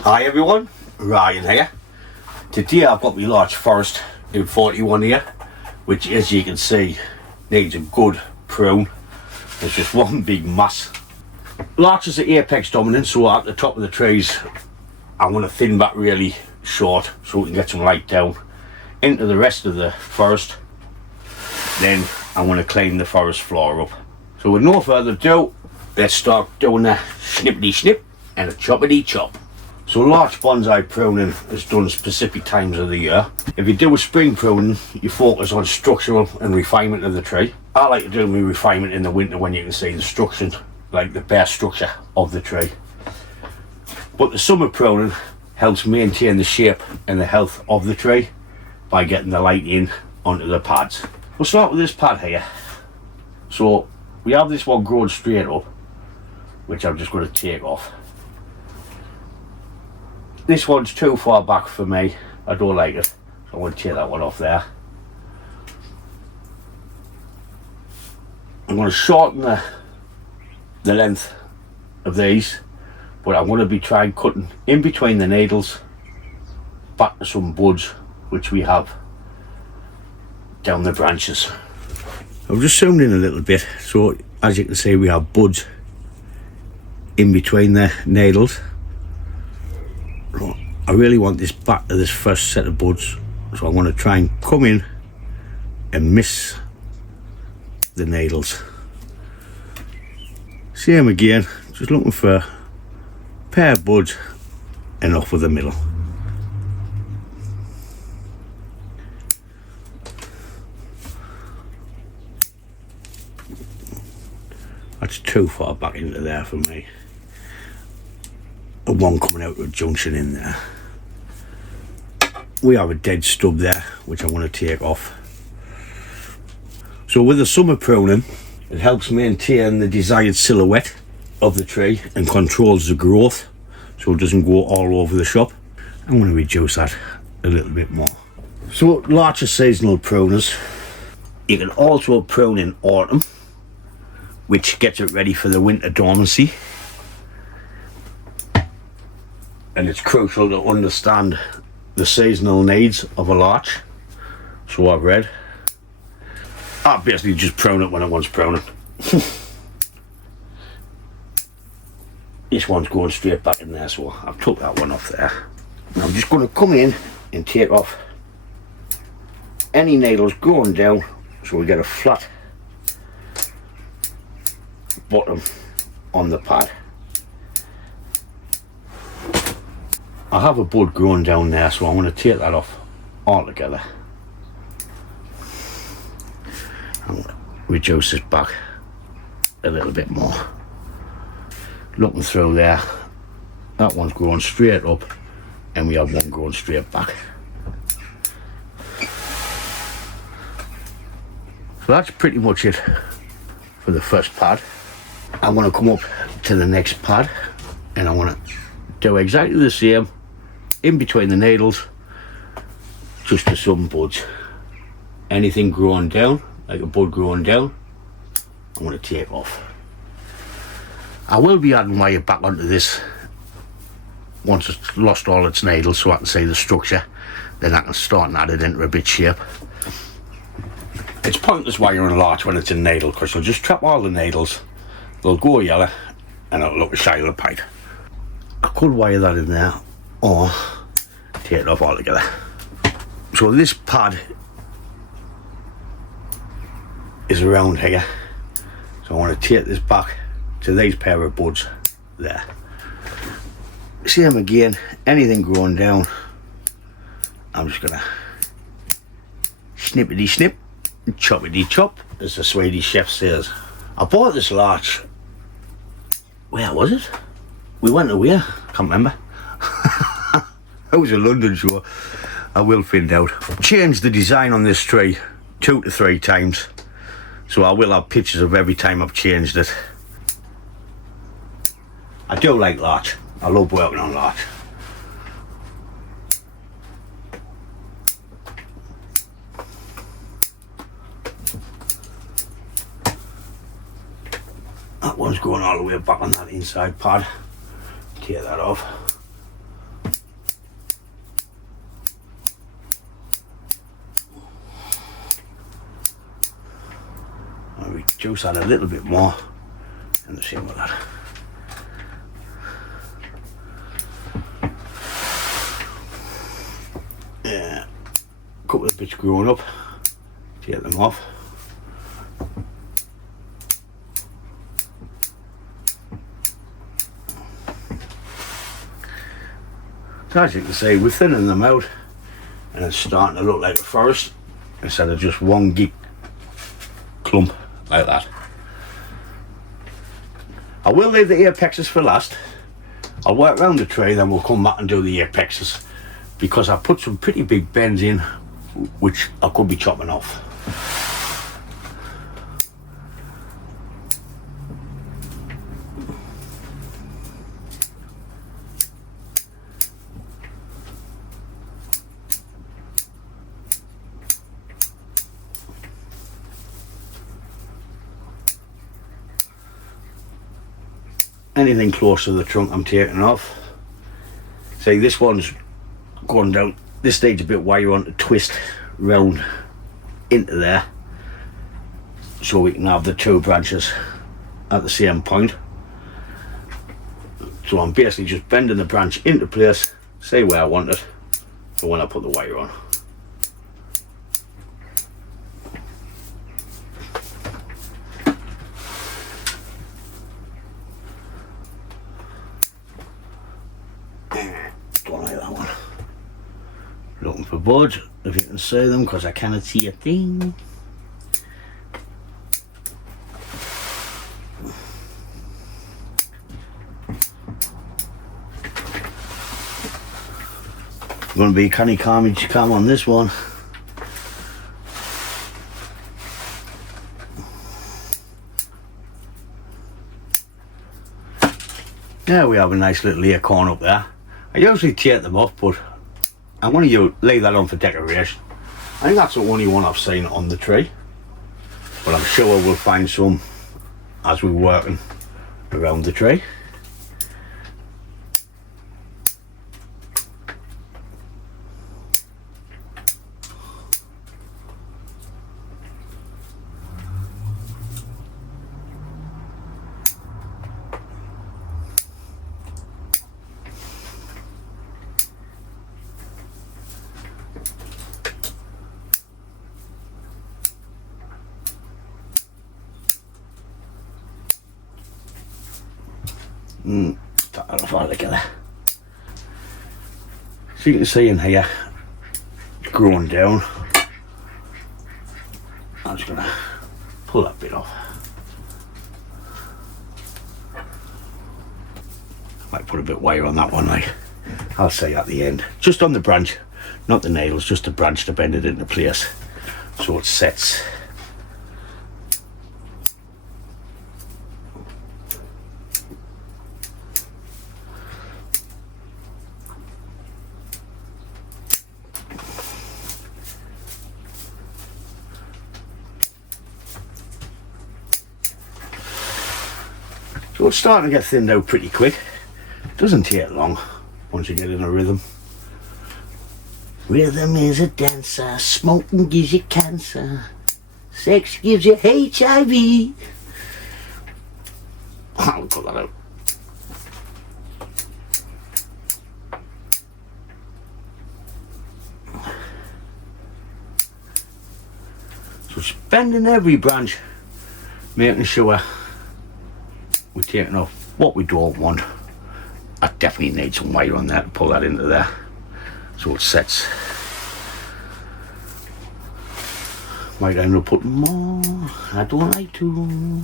Hi everyone, Ryan here. Today I've got my larch forest in 41 here, which as you can see needs a good prune. It's just one big mass. Larch is the apex dominant, so at the top of the trees I want to thin back really short so we can get some light down into the rest of the forest. Then I want to clean the forest floor up. So with no further ado, let's start doing a snippity snip and a choppity chop. So larch bonsai pruning is done specific times of the year. If you do a spring pruning, you focus on structural and refinement of the tree. I like to do my refinement in the winter when you can see the structure, like the bare structure of the tree. But the summer pruning helps maintain the shape and the health of the tree by getting the light in onto the pads. We'll start with this pad here. So we have this one growing straight up, which I'm just going to take off. This one's too far back for me. I don't like it, so I'm going to take that one off there. I'm going to shorten the length of these, but I'm going to be trying cutting in between the needles back to some buds which we have down the branches. I've just zoomed in a little bit, so as you can see we have buds in between the needles. I really want this back to this first set of buds, so I'm going to try and come in and miss the needles. Same again, just looking for a pair of buds and off with the middle. That's too far back into there for me. The one coming out of a junction in there. We have a dead stub there which I want to take off. So with the summer pruning, it helps maintain the desired silhouette of the tree and controls the growth so it doesn't go all over the shop. I'm going to reduce that a little bit more. So larch are seasonal pruners. You can also prune in autumn, which gets it ready for the winter dormancy. And it's crucial to understand the seasonal needs of a larch. So I've read. I basically just prune it when it wants pruning. This one's going straight back in there, so I've took that one off there. Now I'm just going to come in and take off any needles going down so we get a flat bottom on the pad. I have a bud growing down there, so I'm going to take that off altogether. I'm going to reduce this back a little bit more. Looking through there, that one's growing straight up and we have one growing straight back. So that's pretty much it for the first pad. I'm going to come up to the next pad and I want to do exactly the same in between the needles, just to some buds. Anything growing down, like a bud growing down, I'm going to take off. I will be adding wire back onto this once it's lost all its needles so I can see the structure, then I can start and add it into a bit shape. It's pointless wiring larch when it's in needle because you'll just trap all the needles, they'll go yellow and it'll look a shiny pipe. I could wire that in there or take it off altogether. So this pad is around here, so I want to take this back to these pair of buds there. Same again, anything growing down, I'm just gonna snippity snip and choppity chop, as the Swedish chef says. I bought this larch, where was it? We went away, can't remember. It was a London show, I will find out. Changed the design on this tree 2 to 3 times, so I will have pictures of every time I've changed it. I do like larch, I love working on larch. That one's going all the way back on that inside pad. Take that off. juice out a little bit more, and the same with that. Yeah, a couple of bits growing up, take them off. So as you can see, we're thinning them out and it's starting to look like a forest instead of just one big clump like that. I will leave the apexes for last. I'll work around the tree, then we'll come back and do the apexes, because I put some pretty big bends in which I could be chopping off. Anything close to the trunk I'm taking off. See, this one's going down, this needs a bit wire on to twist round into there so we can have the two branches at the same point. So I'm basically just bending the branch into place, see where I want it, and when I put the wire on. Don't like that one. Looking for buds, if you can see them, because I cannot see a thing. Going to be canny carnage cam on this one. There we have a nice little acorn up there. I usually take them off, but I'm going to leave that on for decoration. I think that's the only one I've seen on the tree, but I'm sure we'll find some as we're working around the tree. Put that off all together. So you can see in here, it's growing down. I'm just gonna pull that bit off. Might put a bit of wire on that one, like I'll say at the end. Just on the branch, not the nails, just the branch to bend it into place so it sets. So it's starting to get thinned out pretty quick. Doesn't take long once you get in a rhythm. Rhythm is a dancer, smoking gives you cancer, sex gives you HIV. I'll cut that out. So it's bending every branch, making sure we're taking off what we don't want. I definitely need some wire on that to pull that into there so it sets. Might end up putting more, I don't like to.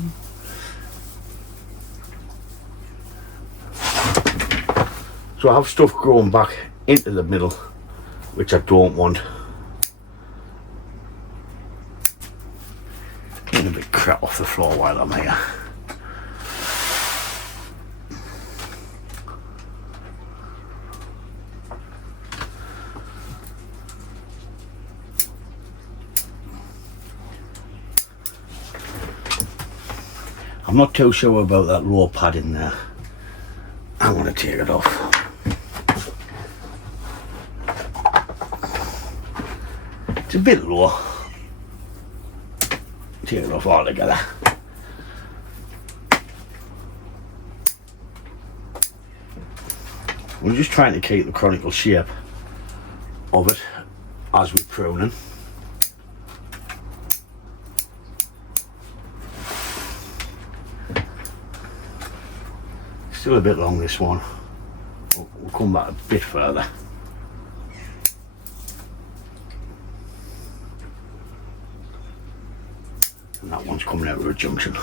So I have stuff growing back into the middle which I don't want. Getting a bit crap off the floor while I'm here. I'm not too sure about that low pad in there. I want to take it off. It's a bit low. Take it off altogether. We're just trying to keep the conical shape of it as we're pruning. Still a bit long, this one. We'll come back a bit further. And that one's coming out of a junction.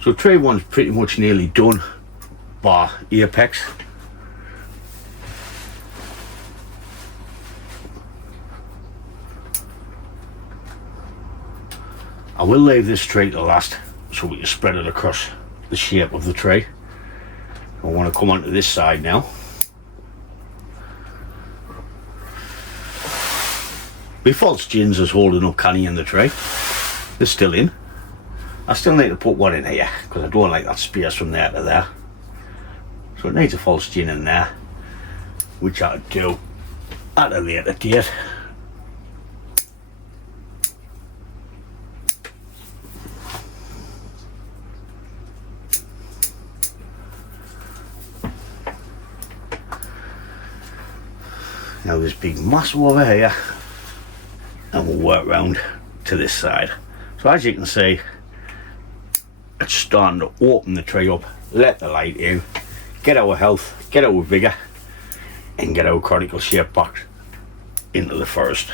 So tray one's pretty much nearly done, bar apex. I will leave this tray to last so we can spread it across the shape of the tray. I want to come onto this side now. My false gins is holding up canny in the tray. They're still in. I still need to put one in here because I don't like that space from there to there. So it needs a false gin in there, which I'll do at a later date. Now this big Matsu over here, and we'll work round to this side. So as you can see, it's starting to open the tray up, let the light in, get our health, get our vigour, and get our conical shape back into the forest.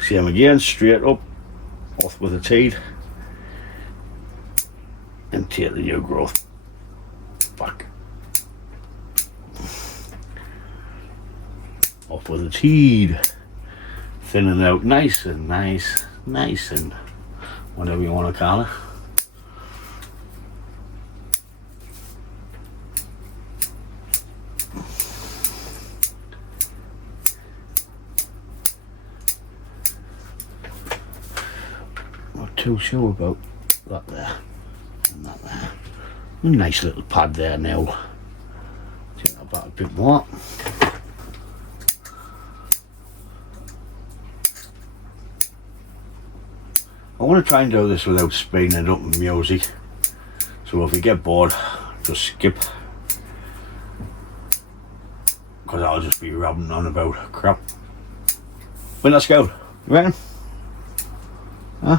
Same again, straight up, off with the teed, and take the new growth back. Off with the teed, thinning out nice and whatever you want to call it. Not too sure about that there and that there. A nice little pad there now. Take that back a bit more. I want to try and do this without speeding it up with music, so if you get bored, just skip, because I'll just be rambling on about crap. But let's go, you reckon? Huh?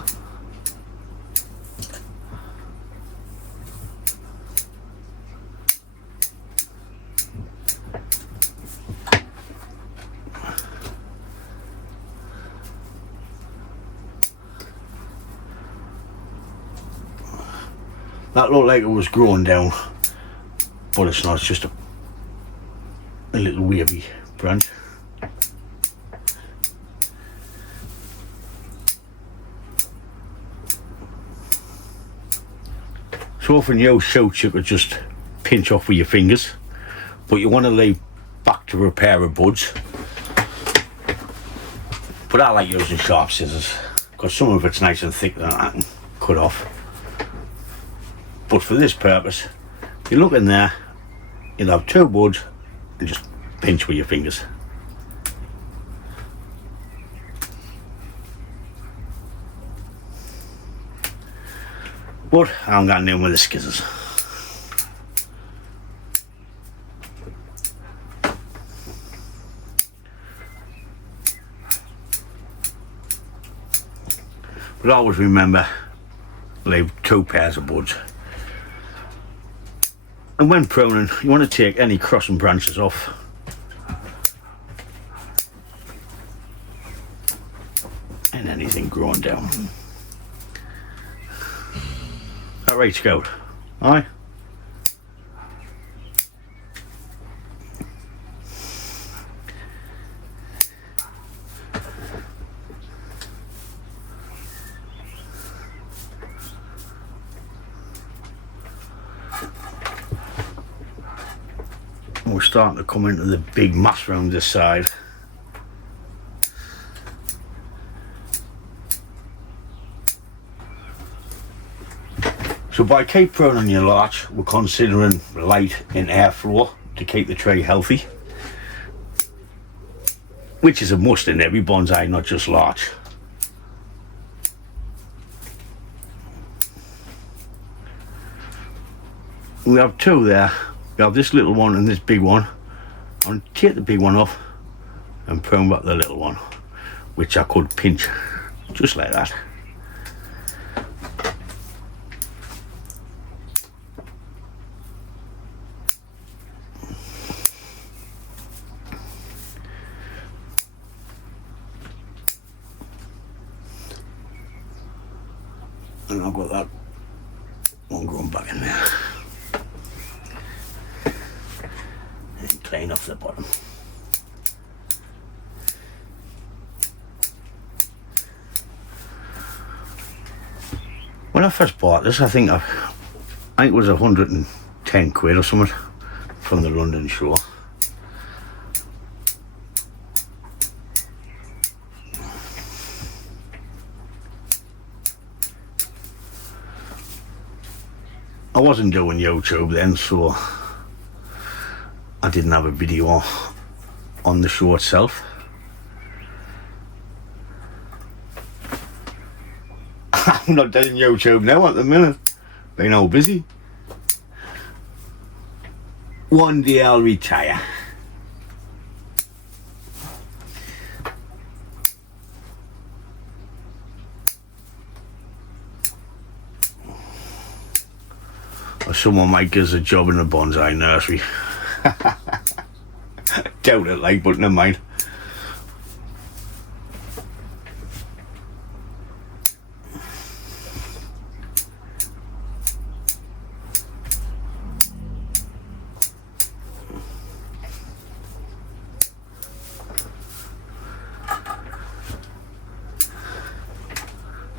That looked like it was growing down, but it's not, it's just a little wavy branch. So for new shoots you could just pinch off with your fingers, but you want to leave back to repair of buds. But I like using sharp scissors, because some of it's nice and thick that I can cut off. But for this purpose, you look in there, you'll have two buds, and just pinch with your fingers. But I'm going in with the scissors. But always remember, leave two pairs of buds. And when pruning, you want to take any crossing branches off. And anything growing down. That right, Scout? Aye? we're starting to come into the big mass round this side. So by keep pruning your larch, we're considering light and airflow to keep the tree healthy, which is a must in every bonsai, not just larch. We have two there. We have this little one and this big one. I'm going to take the big one off and prune back the little one, which I could pinch just like that. And I've got that one going back in there. And clean off the bottom. When I first bought this, I think it was 110 quid or something from the London show. I wasn't doing YouTube then, so I didn't have a video on the show itself. I'm not doing YouTube now at the minute, being all busy. One day I'll retire. Or someone might give us a job in a bonsai nursery. Doubt it, like, but never mind.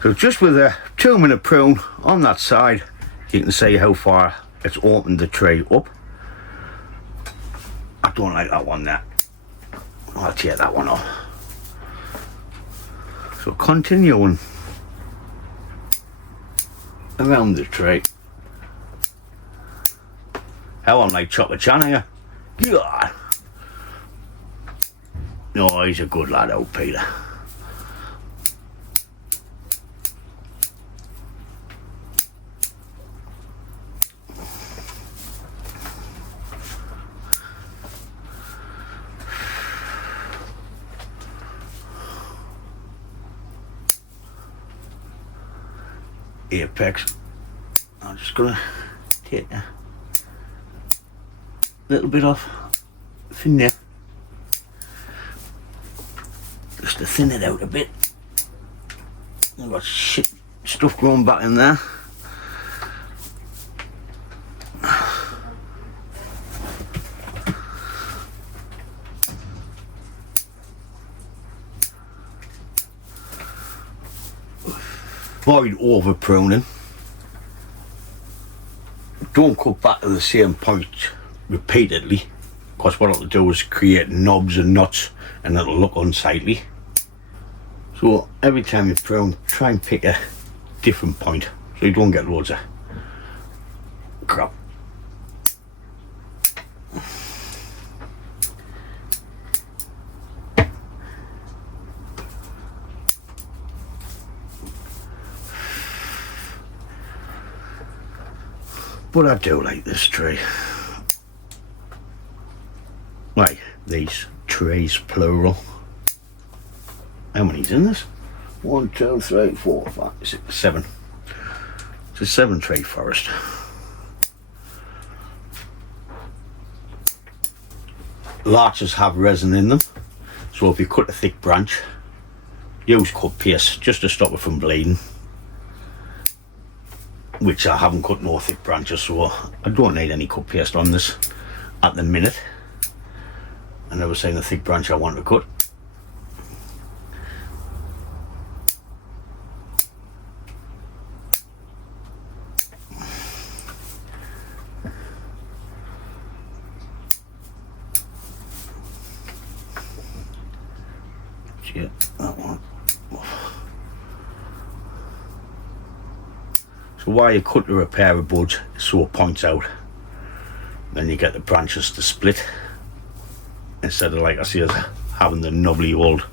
So just with a 2-minute prune on that side, you can see how far it's opened the tree up. I don't like that one there. I'll take that one off. So continuing around the tree. How I'm like Chopper Chan here. God. No, he's a good lad, old Peter. Apex. I'm just gonna take a little bit off thin there, just to thin it out a bit. I've got shit stuff growing back in there. Avoid over pruning. Don't cut back to the same point repeatedly, because what it'll do is create knobs and knots and it'll look unsightly. So every time you prune, try and pick a different point so you don't get loads of crap. But I do like this tree. Like these trees, plural. How many's in this? 1, 2, 3, 4, 5, 6, 7. It's a 7-tree forest. Larches have resin in them, so if you cut a thick branch, use cut paste just to stop it from bleeding. Which I haven't cut no thick branches, so I don't need any cut paste on this at the minute. I never seen a thick branch I want to cut. get that one off. So why you cut through a pair of buds so it points out, then you get the branches to split instead of, like I see, having the knobbly old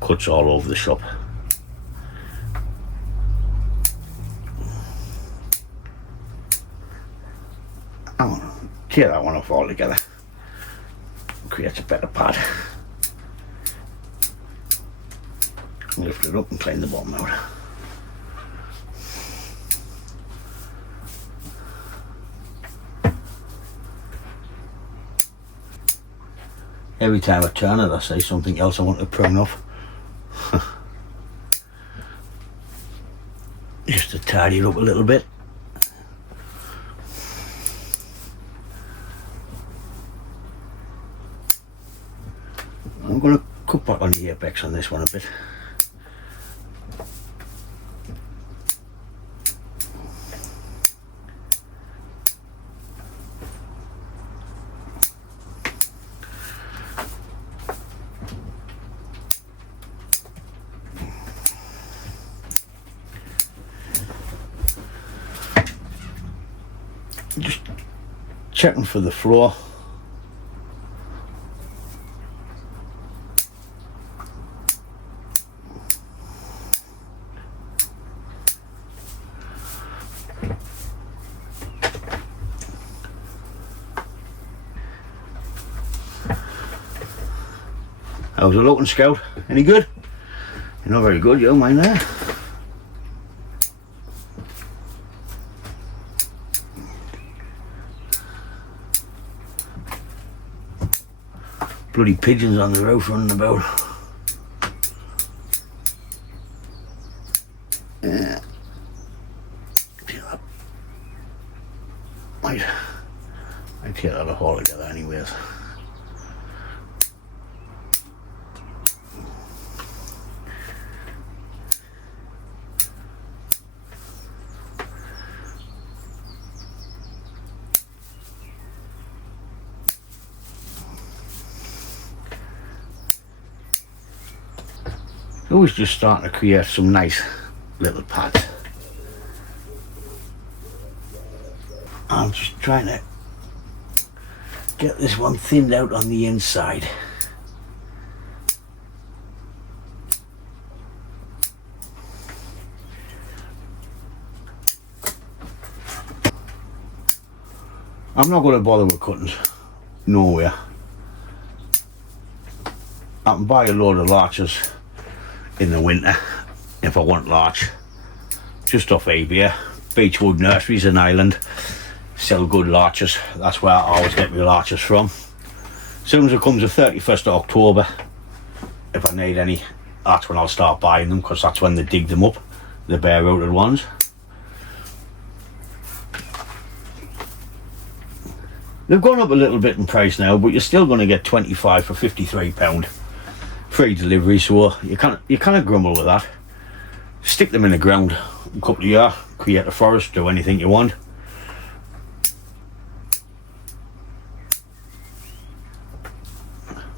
cuts all over the shop. I'm going to tear that one off altogether. Creates a better pad. Lift it up and clean the bottom out. Every time I turn it, I see something else I want to prune off. Just to tidy it up a little bit. I'm going to cut back on the apex on this one a bit. Just checking for the floor. How's it looking, Scout? Any good? You're not very good, you don't mind there. Bloody pigeons on the roof running about. Yeah. I'd tear that off all together anyways. Always just starting to create some nice little pads. I'm just trying to get this one thinned out on the inside. I'm not going to bother with cuttings nowhere. I can buy a load of larches in the winter if I want larch, just off eBay. Beechwood Nurseries in Ireland sell good larches. That's where I always get my larches from. As soon as it comes the 31st of October, if I need any, that's when I'll start buying them, because that's when they dig them up, the bare rooted ones. They've gone up a little bit in price now, but you're still going to get 25 for £53. Free delivery, so you can't grumble with that. Stick them in the ground a couple of years, create a forest, do anything you want.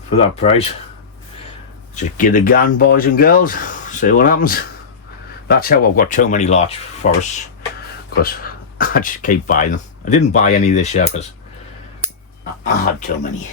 For that price, just get a gun, boys and girls, see what happens. That's how I've got too many larch forests, because I just keep buying them. I didn't buy any this year because I had too many.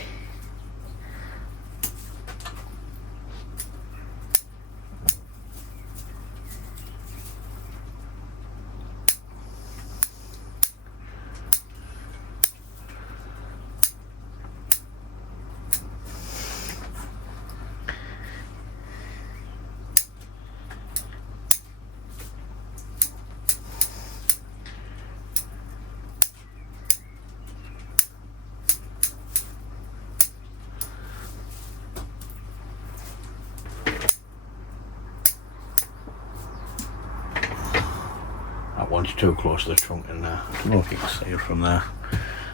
That one's too close to the trunk in there. I don't know if you can see it from there.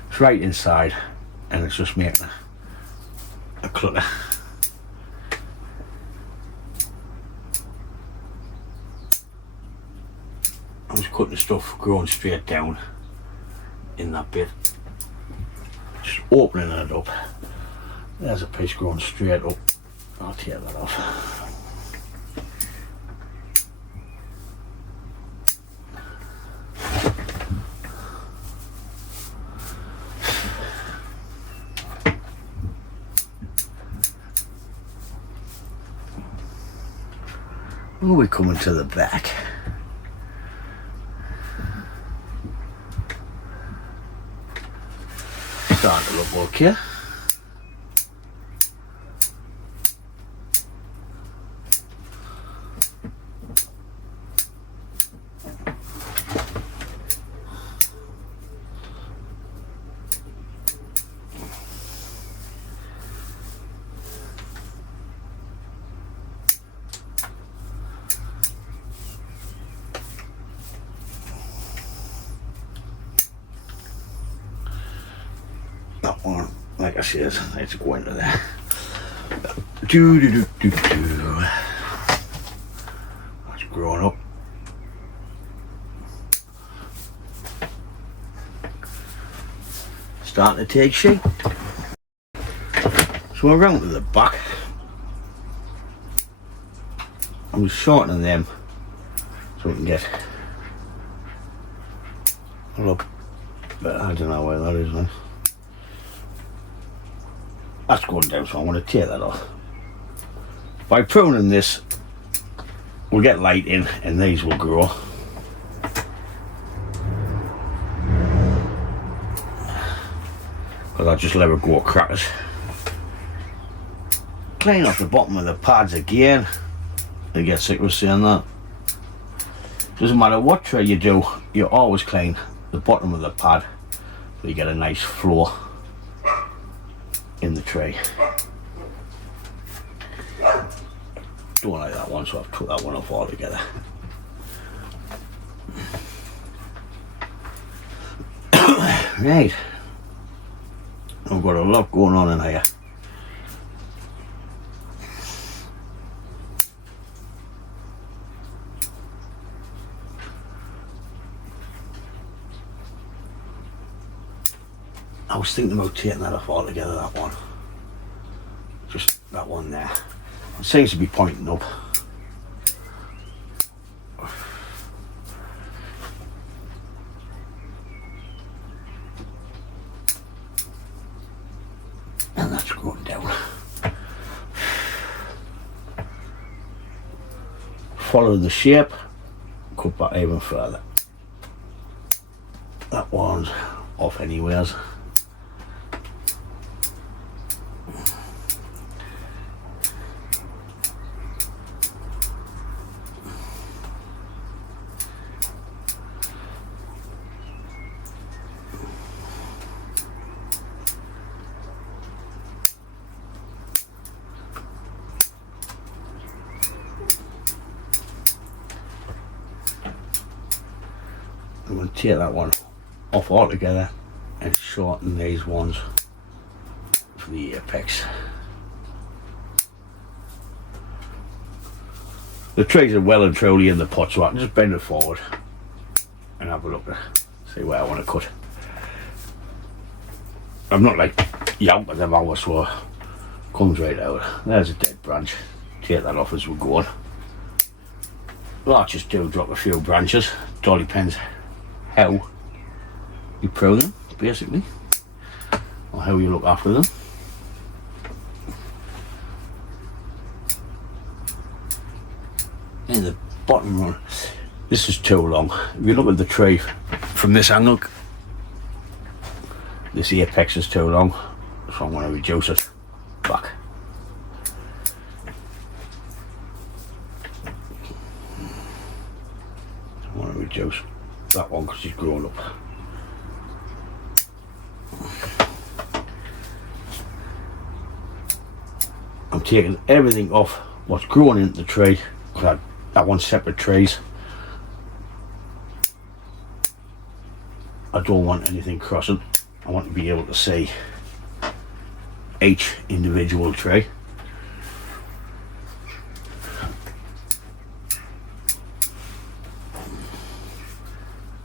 It's right inside and it's just making a clutter. I was cutting stuff growing straight down in that bit. Just opening it up. There's a piece growing straight up. I'll tear that off. Oh, we're coming to the back. Starting to look okay. That one, like I said, let's go into there. That's growing up. Starting to take shape. So around to the back, I'm shortening them so we can get a look, but I don't know where that is now. That's going down, so I'm going to tear that off. By pruning this, we'll get light in and these will grow. Because I'll just let it go crackers. Clean off the bottom of the pads again. I get sick of saying that. Doesn't matter what tray you do, you always clean the bottom of the pad so you get a nice flow in the tray. Don't like that one, so I've took that one off altogether. Right, I've got a lot going on in here. I was thinking about taking that off altogether, that one. Just that one there. It seems to be pointing up. And that's going down. Follow the shape, cut back even further. That one's off anyways. I'm going to take that one off altogether and shorten these ones for the apex. The trays are well and truly in the pot, so I can just bend it forward and have a look at see where I want to cut. I'm not like yelping them out, so it comes right out. There's a dead branch. Take that off as we're going. Larches do drop a few branches. It all depends how you prune them, basically, or how you look after them. In the bottom one, this is too long. If you look at the tree from this angle, this apex is too long, so I'm going to reduce it back. I want to reduce that one because he's grown up. I'm taking everything off what's growing into the tree, because that one's separate trees. I don't want anything crossing. I want to be able to see each individual tree.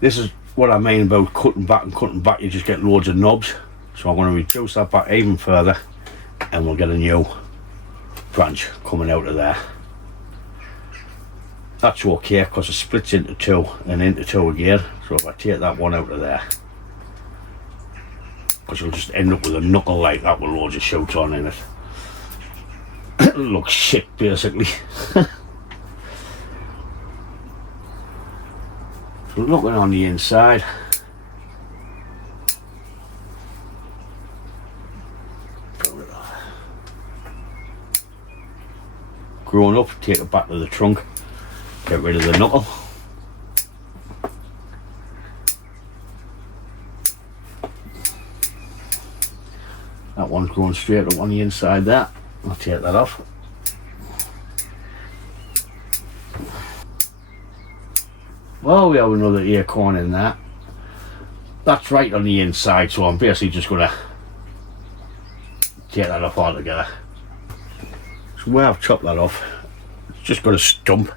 This is what I mean about cutting back and cutting back. You just get loads of knobs. So I'm going to reduce that back even further and we'll get a new branch coming out of there. That's okay because it splits into two and into two again. So if I take that one out of there, because you'll just end up with a knuckle like that with loads of shoots on in it. It looks shit basically. So looking on the inside, growing up, take it back to the trunk, get rid of the knuckle. That one's growing straight up on the inside there. I'll take that off. Well, we have another acorn in there. That's right on the inside, so I'm basically just going to take that off altogether. So where I've chopped that off, it's just got a stump.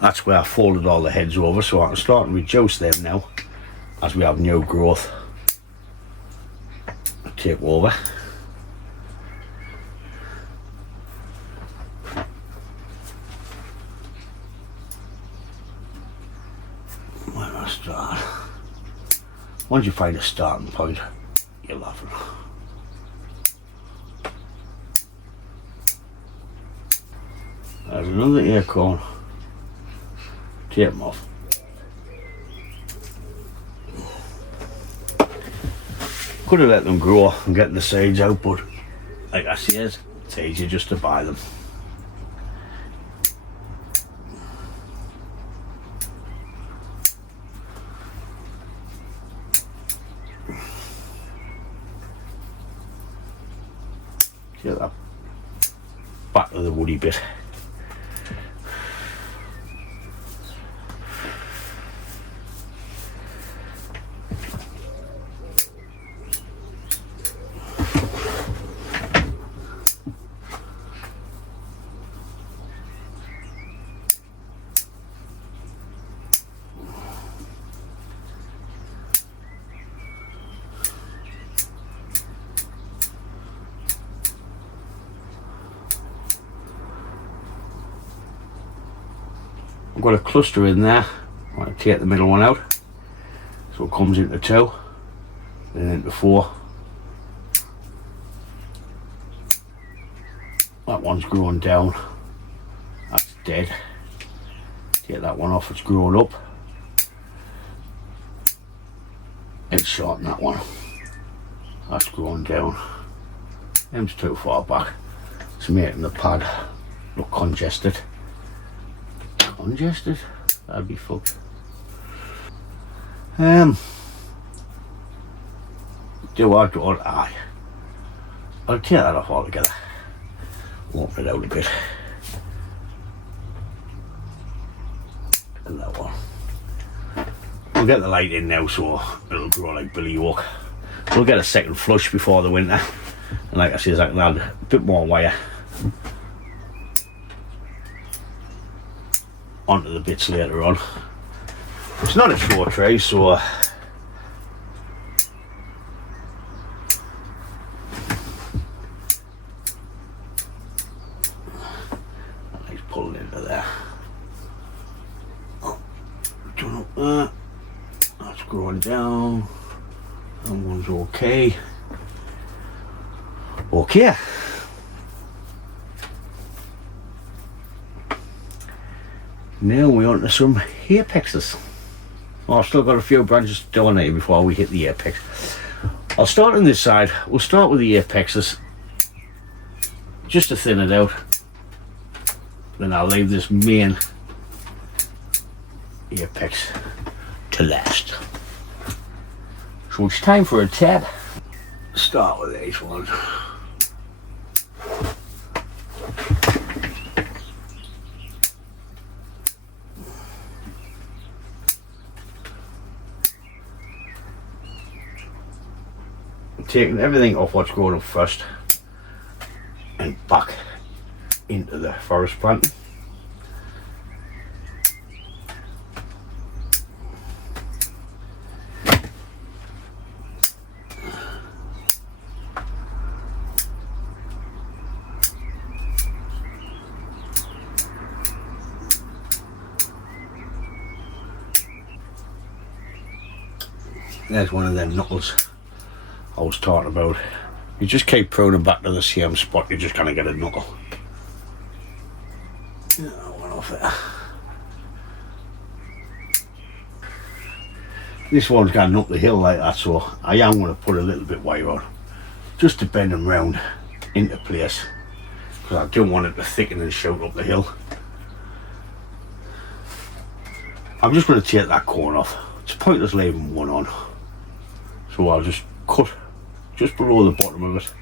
That's where I folded all the heads over, so I can start and reduce them now as we have new growth. Take over. Where do I start? Once you find a starting point, you're laughing. There's another acorn. Take them off. Could have let them grow and get the seeds out, but like I said, it's easier just to buy them. Get that back of the woody bit. I've got a cluster in there. I'm going to take the middle one out so it comes into 2 then into 4. That one's growing down, that's dead. Take that one off, it's growing up. Let's shorten that one, that's growing down. Them's too far back, it's making the pad look congested. Congested? That'd be fucked. Do I do it? Aye. I'll take that off altogether. Open it out a bit. And that one. We'll get the light in now so it'll grow like Billy Oak. We'll get a second flush before the winter. And like I said, I can add a bit more wire onto the bits later on. It's not a short tray, so let's pull it into there. Oh, turn up that. That's growing down. That one's okay. Okay. Now we're on to some apexes. Well, I've still got a few branches to donate before we hit the apex. I'll start on this side. We'll start with the apexes just to thin it out. Then I'll leave this main apex to last. So it's time for a tab. Start with these ones. Taking everything off what's growing up first and back into the forest planting. There's one of them knuckles I was talking about. You just keep pruning back to the same spot, you're just gonna get a knuckle. Yeah, that one off there. This one's going up the hill like that, so I am going to put a little bit wire on, just to bend them round into place, because I don't want it to thicken and shoot up the hill. I'm just going to take that corner off. It's pointless leaving one on, so I'll just cut just below the bottom of it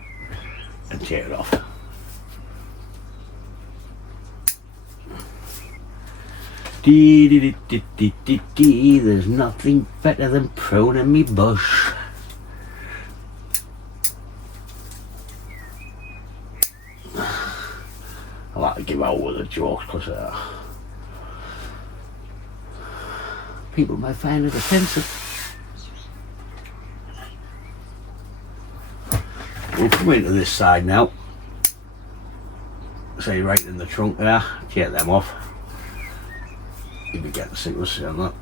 and take it off. There's nothing better than pruning me bush. I like to give out with the jokes because people might find it offensive. We'll come into this side now. Say right in the trunk there, take them off. If you get the signals on that.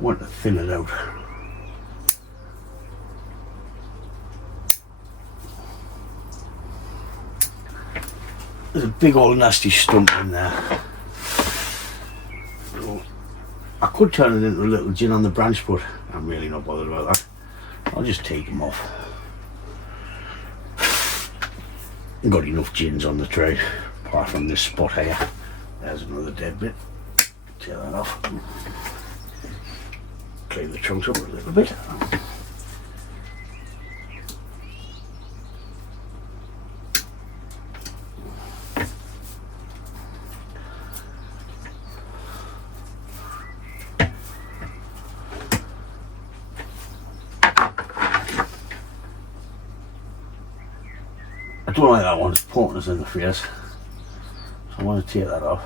Want to thin it out. There's a big old nasty stump in there. I could turn it into a little gin on the branch, but I'm really not bothered about that. I'll just take them off. I've got enough gins on the tray, apart from this spot here. There's another dead bit. Tear that off. Clean the chunks up a little bit. I don't like that one, it's pointing us in the face, so I want to take that off.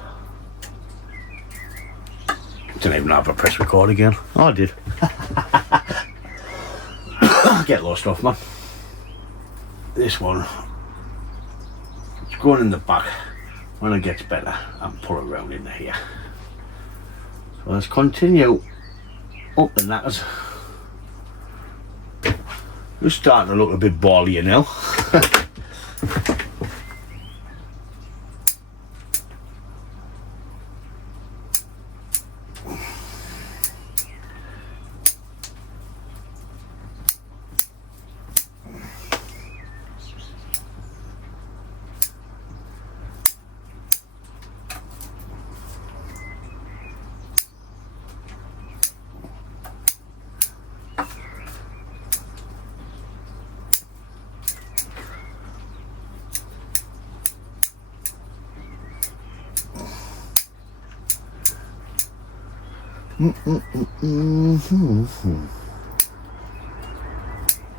Didn't even have a press record again. Oh, I did. Get lost off, man. This one, it's going in the back. When it gets better, I'll put it round into here. So let's continue up the knackers. You're starting to look a bit bally now.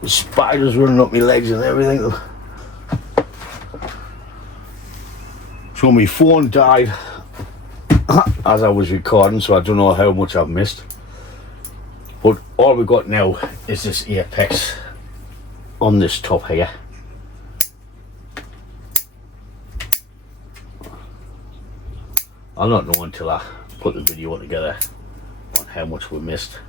The spiders running up my legs and everything. So my phone died as I was recording, so I don't know how much I've missed. But all we've got now is this apex on this top here. I'll not know until I put the video together on how much we missed.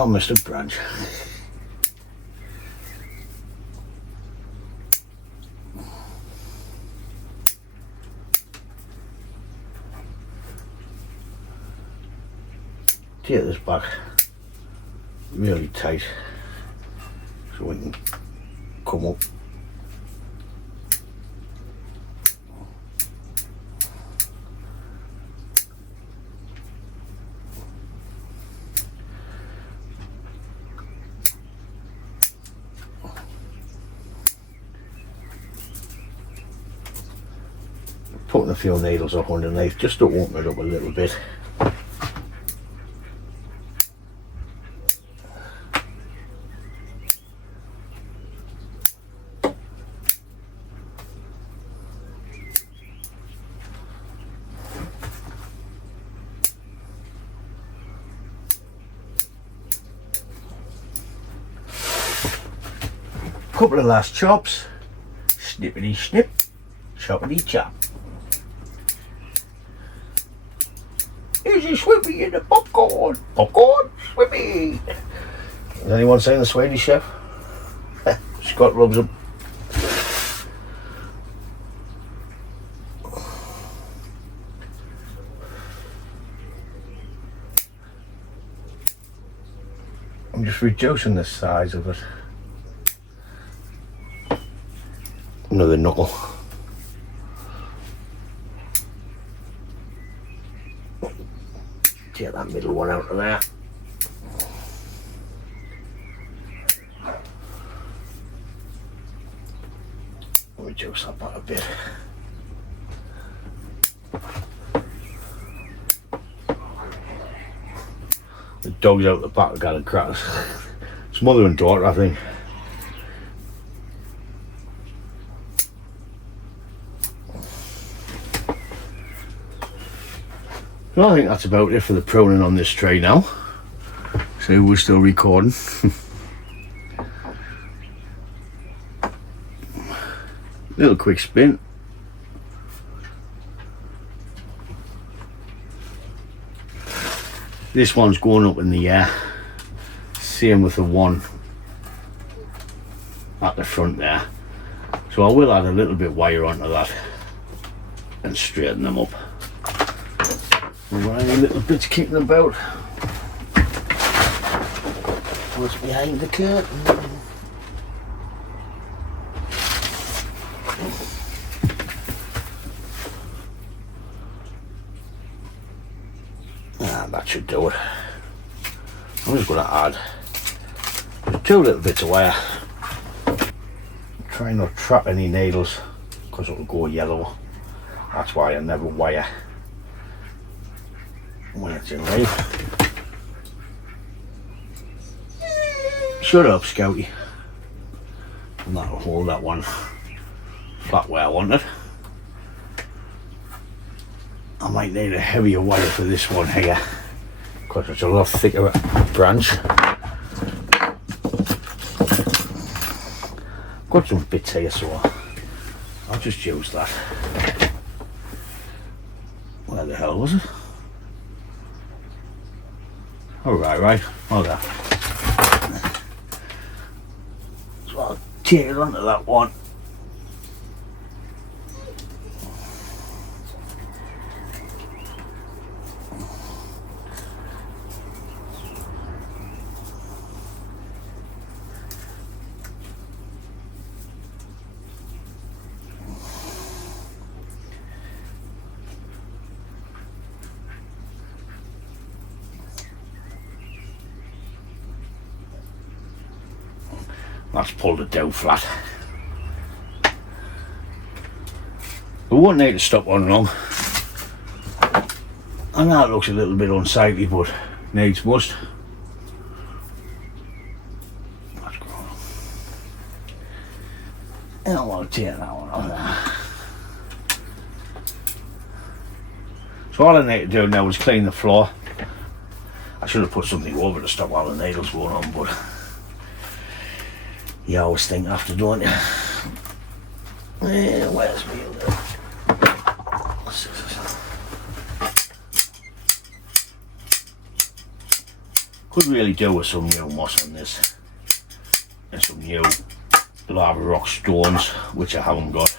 Oh, Mr. Branch. Take this back really tight so we can come up. putting a few needles up underneath just to open it up a little bit. Couple of last chops, snippity snip, choppity chop. Easy Swippy in the popcorn, popcorn, Swippy. Has anyone seen the Swedish Chef? Scott rubs them. I'm just reducing the size of it. Another knuckle. Get that middle one out of there. Reduce that back a bit. The dog's out the back, got a crack. It's mother and daughter, I think. Well, I think that's about it for the pruning on this tray now. So we're still recording. Little quick spin. This one's going up in the air. Same with the one at the front there. So I will add a little bit of wire onto that and straighten them up. Any little bits kicking about. What's behind the curtain? That should do it. I'm just going to add 2 little bits of wire. Try not to trap any needles because it will go yellow. That's why I never wire when it's in leaf. Shut up, Scouty. And that'll hold that one flat where I want it. I might need a heavier wire for this one here because it's a lot thicker branch. Got some bits here, so I'll just use that. Where the hell was it? Oh, right. Okay. So I'll take it onto that one. That's pulled it down flat. We won't need to stop one long. I know it looks a little bit unsightly, but needs must. That's grown. I don't want to tear that one off. So all I need to do now is clean the floor. I should have put something over to stop all the needles going on, but you always think after, don't you? Where's me? Could really do with some new moss on this and some new lava rock stones, which I haven't got.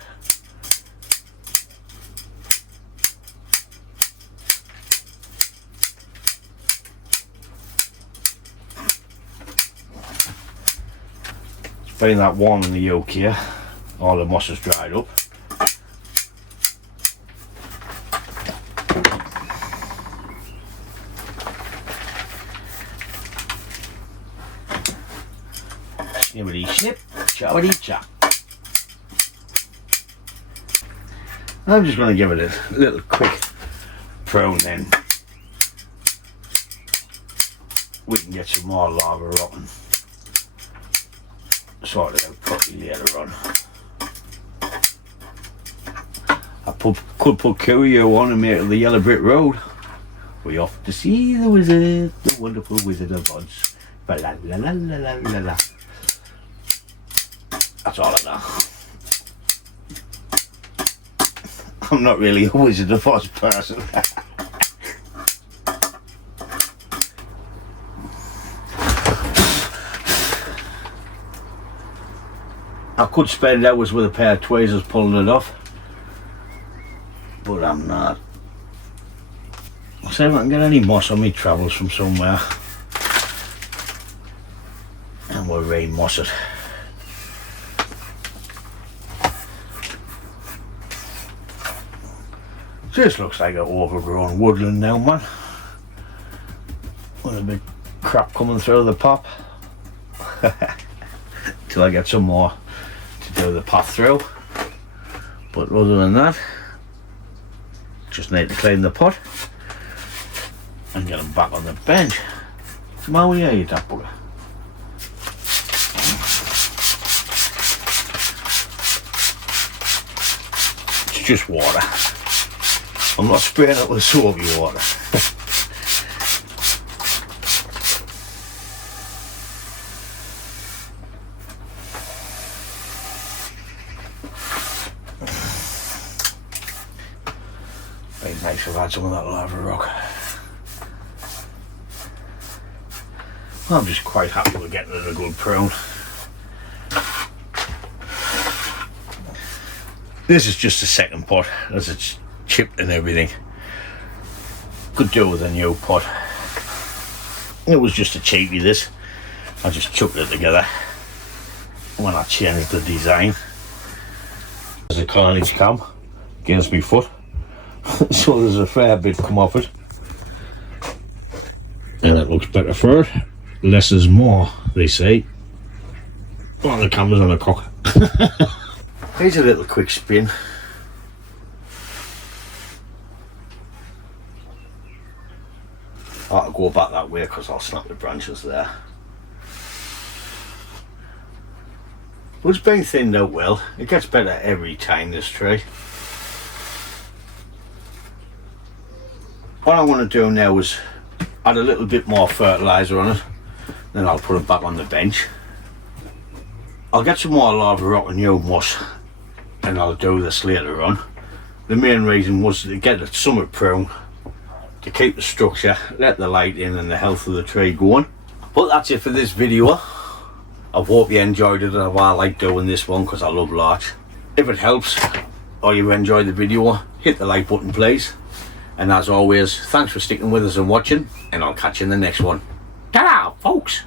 Being that warm in the UK, all the moss has dried up. Snippity snip, choppity chop. I'm just going to give it a little quick prune, then we can get some more lava up and sort it out properly later on. I could put curio on and make it the yellow brick road. We off to see the wizard, the wonderful Wizard of Oz. La la la la la la la. That's all I know. I'm not really a Wizard of Oz person. I could spend hours with a pair of tweezers pulling it off, but I'm not. I'll see if I can get any moss on me travels from somewhere, and we'll re-moss it. This looks like an overgrown woodland now, man. With a bit crap coming through the pop. Till I get some more to do the path through. But other than that, just need to clean the pot and get them back on the bench. Come on, here, you that bugger. It's just water. I'm not spraying it with soapy water. Very nice to add some of that lava rock. I'm just quite happy with getting it a good prune. This is just a second pot, as it's chipped and everything. Could do with a new pot. It was just a cheapie, this. I just chucked it together when I changed the design. There's a carnage cam against my foot. So there's a fair bit come off it. And it looks better for it. Less is more, they say. Oh, the camera's on a cock. Here's a little quick spin. I'll go back that way because I'll snap the branches there. But it's been thinned out well. It gets better every time, this tree. What I want to do now is add a little bit more fertiliser on it. Then I'll put it back on the bench. I'll get some more lava rock and new moss, and I'll do this later on. The main reason was to get the summit prune, to keep the structure, let the light in and the health of the tree going. But that's it for this video. I hope you enjoyed it. I like doing this one because I love larch. If it helps or you enjoyed the video, hit the like button please. And as always, thanks for sticking with us and watching, and I'll catch you in the next one. Ta-da, folks!